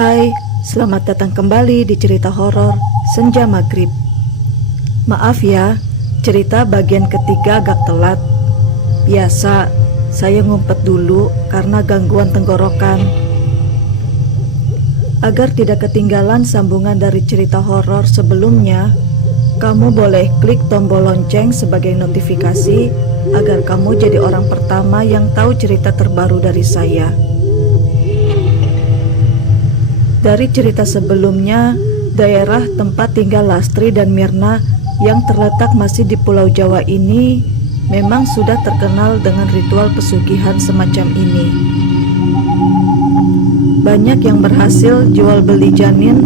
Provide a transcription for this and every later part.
Hai, selamat datang kembali di cerita horor Senja Maghrib. Maaf ya, cerita bagian ketiga agak telat. Biasa, saya ngumpet dulu karena gangguan tenggorokan. Agar tidak ketinggalan sambungan dari cerita horor sebelumnya, kamu boleh klik tombol lonceng sebagai notifikasi agar kamu jadi orang pertama yang tahu cerita terbaru dari saya. Dari cerita sebelumnya, daerah tempat tinggal Lastri dan Mirna yang terletak masih di Pulau Jawa ini memang sudah terkenal dengan ritual pesugihan semacam ini. Banyak yang berhasil jual beli janin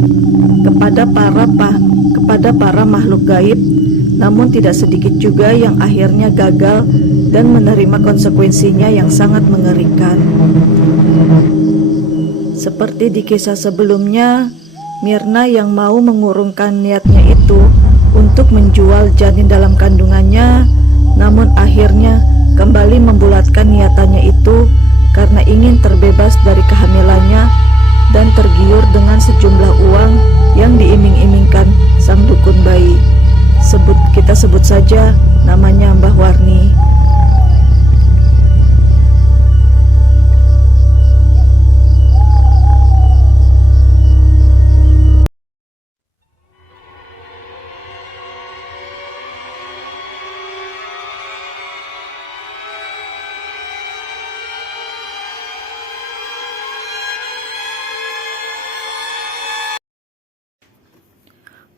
kepada para makhluk gaib, namun tidak sedikit juga yang akhirnya gagal dan menerima konsekuensinya yang sangat mengerikan. Seperti di kisah sebelumnya, Mirna yang mau mengurungkan niatnya itu untuk menjual janin dalam kandungannya, namun akhirnya kembali membulatkan niatannya itu karena ingin terbebas dari kehamilannya dan tergiur dengan sejumlah uang yang diiming-imingkan sang dukun bayi. Kita sebut saja namanya Mbah Warni.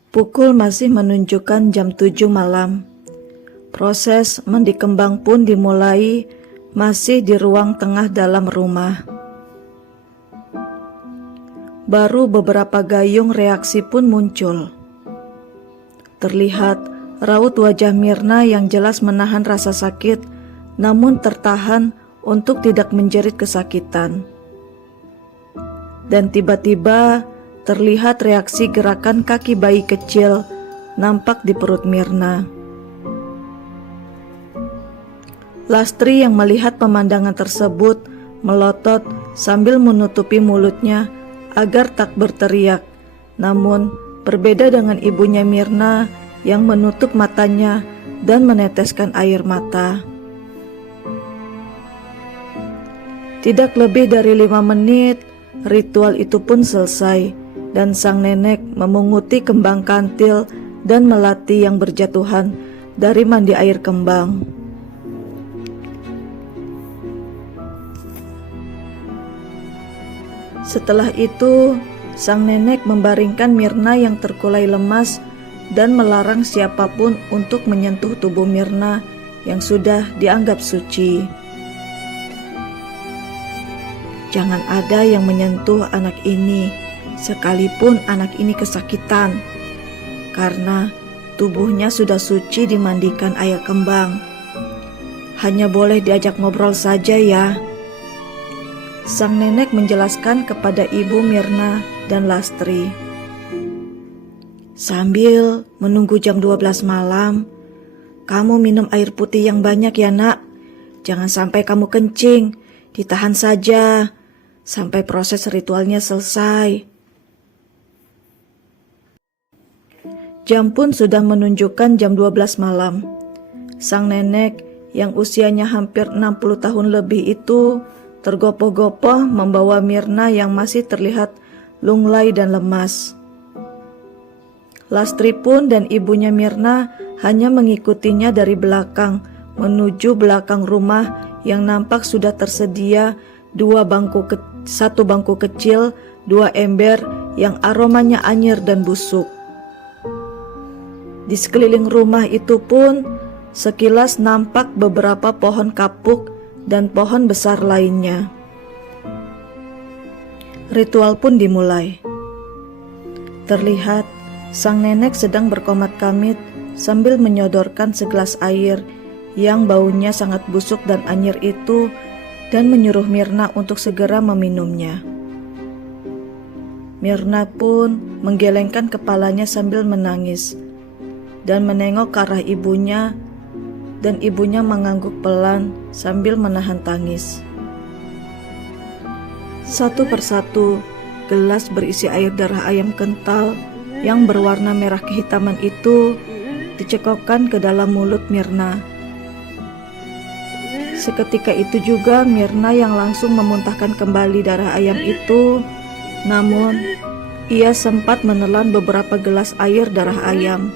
Pukul masih menunjukkan jam 7 malam. Proses mandi kembang pun dimulai masih di ruang tengah dalam rumah. Baru beberapa gayung reaksi pun muncul. Terlihat raut wajah Mirna yang jelas menahan rasa sakit, namun tertahan untuk tidak menjerit kesakitan. Dan tiba-tiba terlihat reaksi gerakan kaki bayi kecil nampak di perut Mirna. Lastri yang melihat pemandangan tersebut melotot sambil menutupi mulutnya agar tak berteriak. Namun berbeda dengan ibunya Mirna yang menutup matanya dan meneteskan air mata. Tidak lebih dari 5 menit, ritual itu pun selesai. Dan sang nenek memunguti kembang kantil dan melati yang berjatuhan dari mandi air kembang. Setelah itu, sang nenek membaringkan Mirna yang terkulai lemas dan melarang siapapun untuk menyentuh tubuh Mirna yang sudah dianggap suci. Jangan ada yang menyentuh anak ini, sekalipun anak ini kesakitan, karena tubuhnya sudah suci dimandikan air kembang. Hanya boleh diajak ngobrol saja ya. Sang nenek menjelaskan kepada ibu Mirna dan Lastri. Sambil menunggu jam 12 malam, kamu minum air putih yang banyak ya nak. Jangan sampai kamu kencing, ditahan saja sampai proses ritualnya selesai. Jam pun sudah menunjukkan jam 12 malam. Sang nenek yang usianya hampir 60 tahun lebih itu tergopoh-gopoh membawa Mirna yang masih terlihat lunglai dan lemas. Lastri pun dan ibunya Mirna hanya mengikutinya dari belakang menuju belakang rumah yang nampak sudah tersedia satu bangku kecil, 2 ember yang aromanya anyir dan busuk. Di sekeliling rumah itu pun sekilas nampak beberapa pohon kapuk dan pohon besar lainnya. Ritual pun dimulai. Terlihat sang nenek sedang berkomat-kamit sambil menyodorkan segelas air yang baunya sangat busuk dan anyir itu dan menyuruh Mirna untuk segera meminumnya. Mirna pun menggelengkan kepalanya sambil menangis dan menengok ke arah ibunya, dan ibunya mengangguk pelan sambil menahan tangis. Satu persatu gelas berisi air darah ayam kental yang berwarna merah kehitaman itu dicekokkan ke dalam mulut Mirna. Seketika itu juga Mirna yang langsung memuntahkan kembali darah ayam itu, namun ia sempat menelan beberapa gelas air darah ayam.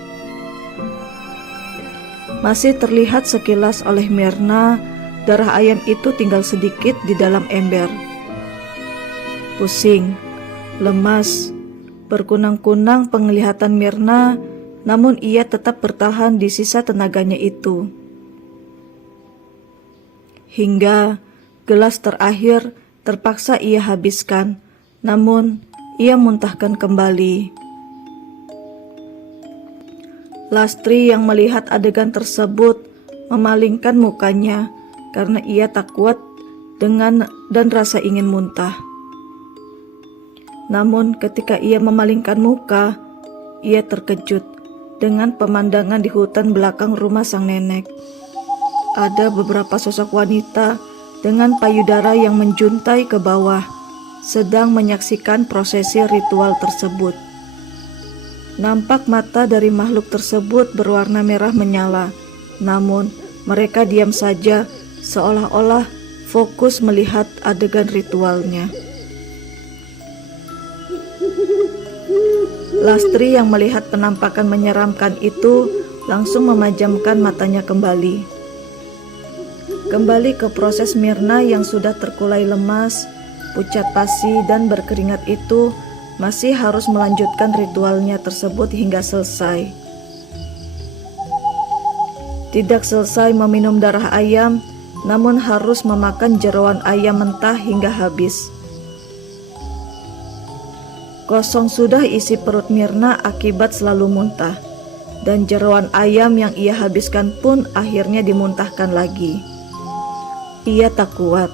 Masih terlihat sekilas oleh Mirna, darah ayam itu tinggal sedikit di dalam ember. Pusing, lemas, berkunang-kunang penglihatan Mirna, namun ia tetap bertahan di sisa tenaganya itu. Hingga gelas terakhir terpaksa ia habiskan, namun ia muntahkan kembali. Lastri yang melihat adegan tersebut memalingkan mukanya karena ia tak kuat dan rasa ingin muntah. Namun ketika ia memalingkan muka, ia terkejut dengan pemandangan di hutan belakang rumah sang nenek. Ada beberapa sosok wanita dengan payudara yang menjuntai ke bawah, sedang menyaksikan prosesi ritual tersebut. Nampak mata dari makhluk tersebut berwarna merah menyala, namun mereka diam saja seolah-olah fokus melihat adegan ritualnya. Lastri yang melihat penampakan menyeramkan itu langsung memejamkan matanya kembali. Kembali ke proses Mirna yang sudah terkulai lemas, pucat pasi dan berkeringat itu masih harus melanjutkan ritualnya tersebut hingga selesai. Tidak selesai meminum darah ayam, namun harus memakan jeroan ayam mentah hingga habis. Kosong sudah isi perut Mirna akibat selalu muntah, dan jeroan ayam yang ia habiskan pun akhirnya dimuntahkan lagi. Ia tak kuat.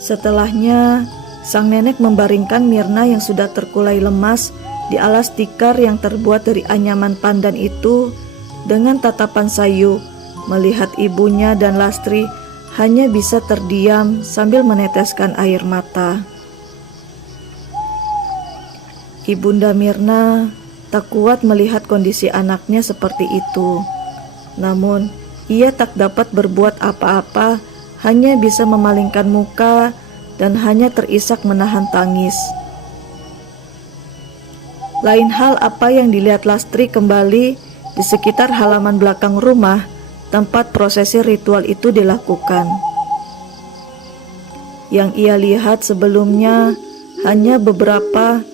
Setelahnya, sang nenek membaringkan Mirna yang sudah terkulai lemas di alas tikar yang terbuat dari anyaman pandan itu dengan tatapan sayu, melihat ibunya dan Lastri hanya bisa terdiam sambil meneteskan air mata. Ibunda Mirna tak kuat melihat kondisi anaknya seperti itu. Namun, ia tak dapat berbuat apa-apa, hanya bisa memalingkan muka dan hanya terisak menahan tangis. Lain hal apa yang dilihat Lastri kembali di sekitar halaman belakang rumah tempat prosesi ritual itu dilakukan. Yang ia lihat sebelumnya hanya beberapa,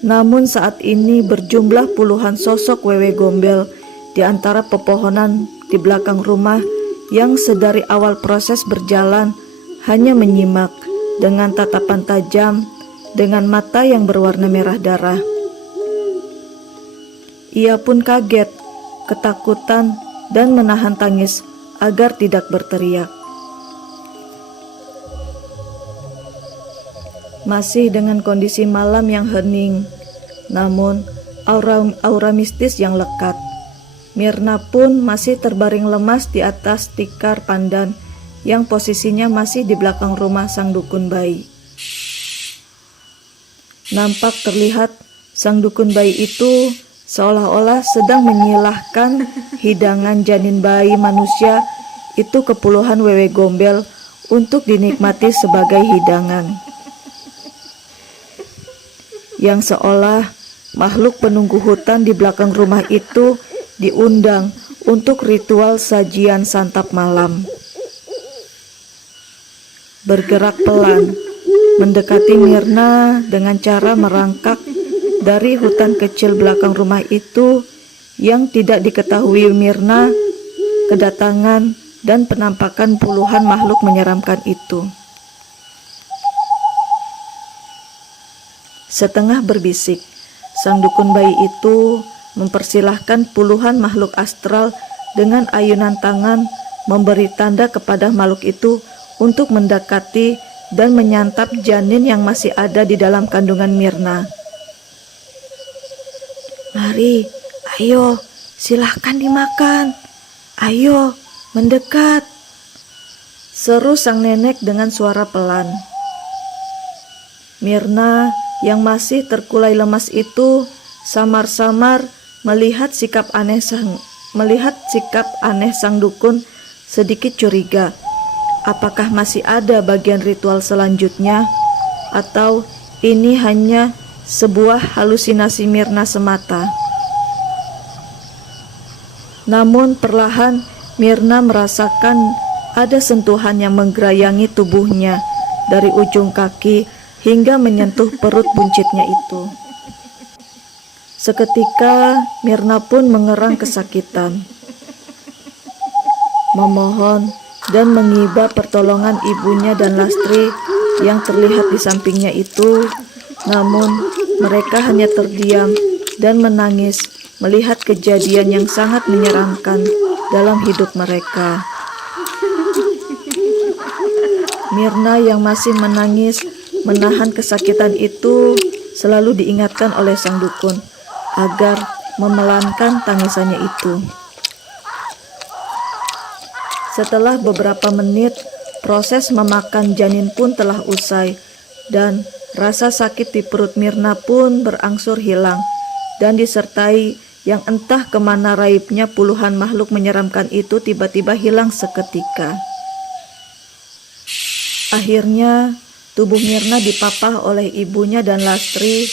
namun saat ini berjumlah puluhan sosok wewe gombel di antara pepohonan di belakang rumah yang sedari awal proses berjalan hanya menyimak dengan tatapan tajam, dengan mata yang berwarna merah darah. Ia pun kaget, ketakutan, dan menahan tangis agar tidak berteriak. Masih dengan kondisi malam yang hening, namun aura mistis yang lekat, Mirna pun masih terbaring lemas di atas tikar pandan yang posisinya masih di belakang rumah sang dukun bayi. Nampak terlihat sang dukun bayi itu seolah-olah sedang menyilahkan hidangan janin bayi manusia itu ke puluhan wewe gombel untuk dinikmati sebagai hidangan. Yang seolah makhluk penunggu hutan di belakang rumah itu diundang untuk ritual sajian santap malam. Bergerak pelan, mendekati Mirna dengan cara merangkak dari hutan kecil belakang rumah itu yang tidak diketahui Mirna kedatangan dan penampakan puluhan makhluk menyeramkan itu. Setengah berbisik, sang dukun bayi itu mempersilahkan puluhan makhluk astral dengan ayunan tangan memberi tanda kepada makhluk itu untuk mendekati dan menyantap janin yang masih ada di dalam kandungan Mirna. "Mari, ayo, silahkan dimakan. Ayo, mendekat," seru sang nenek dengan suara pelan. Mirna yang masih terkulai lemas itu samar-samar melihat sikap aneh sang dukun, sedikit curiga. Apakah masih ada bagian ritual selanjutnya, atau ini hanya sebuah halusinasi Mirna semata? Namun perlahan Mirna merasakan ada sentuhan yang menggerayangi tubuhnya dari ujung kaki hingga menyentuh perut buncitnya itu. Seketika Mirna pun mengerang kesakitan, memohon dan mengiba pertolongan ibunya dan Lastri yang terlihat di sampingnya itu. Namun mereka hanya terdiam dan menangis melihat kejadian yang sangat menyeramkan dalam hidup mereka. Mirna yang masih menangis menahan kesakitan itu selalu diingatkan oleh sang dukun agar memelankan tangisannya itu. Setelah beberapa menit, proses memakan janin pun telah usai dan rasa sakit di perut Mirna pun berangsur hilang dan disertai yang entah kemana raibnya puluhan makhluk menyeramkan itu tiba-tiba hilang seketika. Akhirnya tubuh Mirna dipapah oleh ibunya dan Lastri.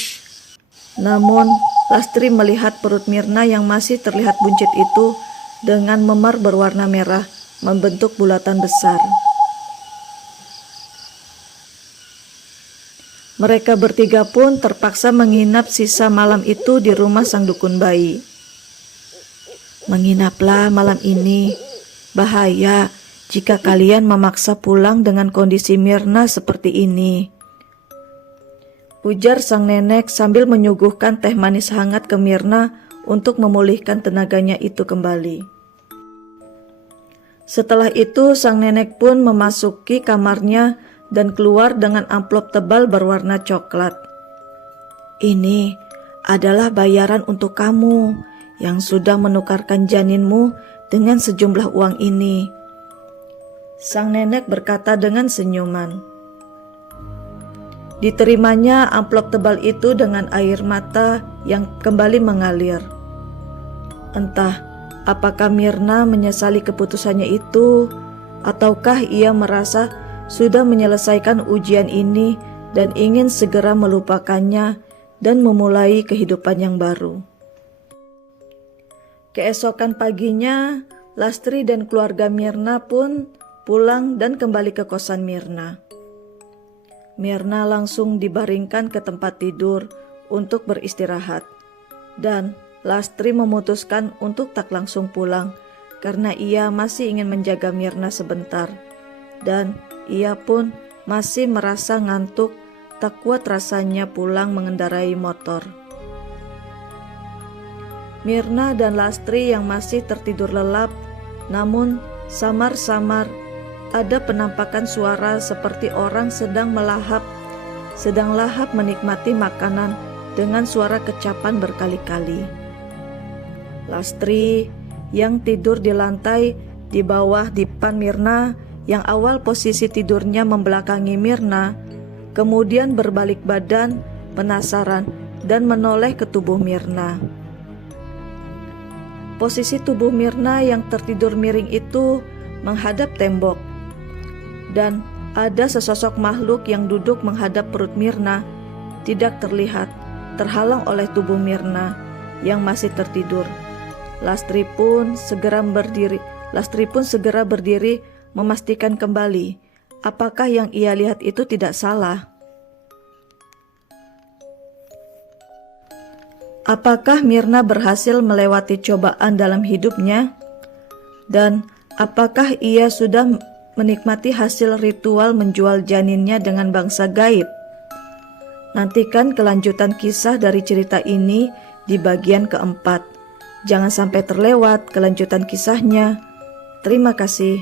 Namun Lastri melihat perut Mirna yang masih terlihat buncit itu dengan memar berwarna merah membentuk bulatan besar. Mereka bertiga pun terpaksa menginap sisa malam itu di rumah sang dukun bayi. "Menginaplah malam ini. Bahaya jika kalian memaksa pulang dengan kondisi Mirna seperti ini," ujar sang nenek sambil menyuguhkan teh manis hangat ke Mirna untuk memulihkan tenaganya itu kembali. Setelah itu sang nenek pun memasuki kamarnya dan keluar dengan amplop tebal berwarna coklat. "Ini adalah bayaran untuk kamu yang sudah menukarkan janinmu dengan sejumlah uang ini," sang nenek berkata dengan senyuman. Diterimanya amplop tebal itu dengan air mata yang kembali mengalir. Entah apakah Mirna menyesali keputusannya itu, ataukah ia merasa sudah menyelesaikan ujian ini dan ingin segera melupakannya dan memulai kehidupan yang baru. Keesokan paginya, Lastri dan keluarga Mirna pun pulang dan kembali ke kosan Mirna. Mirna langsung dibaringkan ke tempat tidur untuk beristirahat, dan Lastri memutuskan untuk tak langsung pulang karena ia masih ingin menjaga Mirna sebentar, dan ia pun masih merasa ngantuk, tak kuat rasanya pulang mengendarai motor. Mirna dan Lastri yang masih tertidur lelap, namun samar-samar ada penampakan suara seperti orang sedang lahap menikmati makanan dengan suara kecapan berkali-kali. Lastri yang tidur di lantai di bawah dipan Mirna, yang awal posisi tidurnya membelakangi Mirna, kemudian berbalik badan penasaran dan menoleh ke tubuh Mirna. Posisi tubuh Mirna yang tertidur miring itu menghadap tembok, dan ada sesosok makhluk yang duduk menghadap perut Mirna, tidak terlihat, terhalang oleh tubuh Mirna yang masih tertidur. Lastri pun segera berdiri memastikan kembali apakah yang ia lihat itu tidak salah. Apakah Mirna berhasil melewati cobaan dalam hidupnya? Dan apakah ia sudah menikmati hasil ritual menjual janinnya dengan bangsa gaib? Nantikan kelanjutan kisah dari cerita ini di bagian keempat. Jangan sampai terlewat kelanjutan kisahnya. Terima kasih.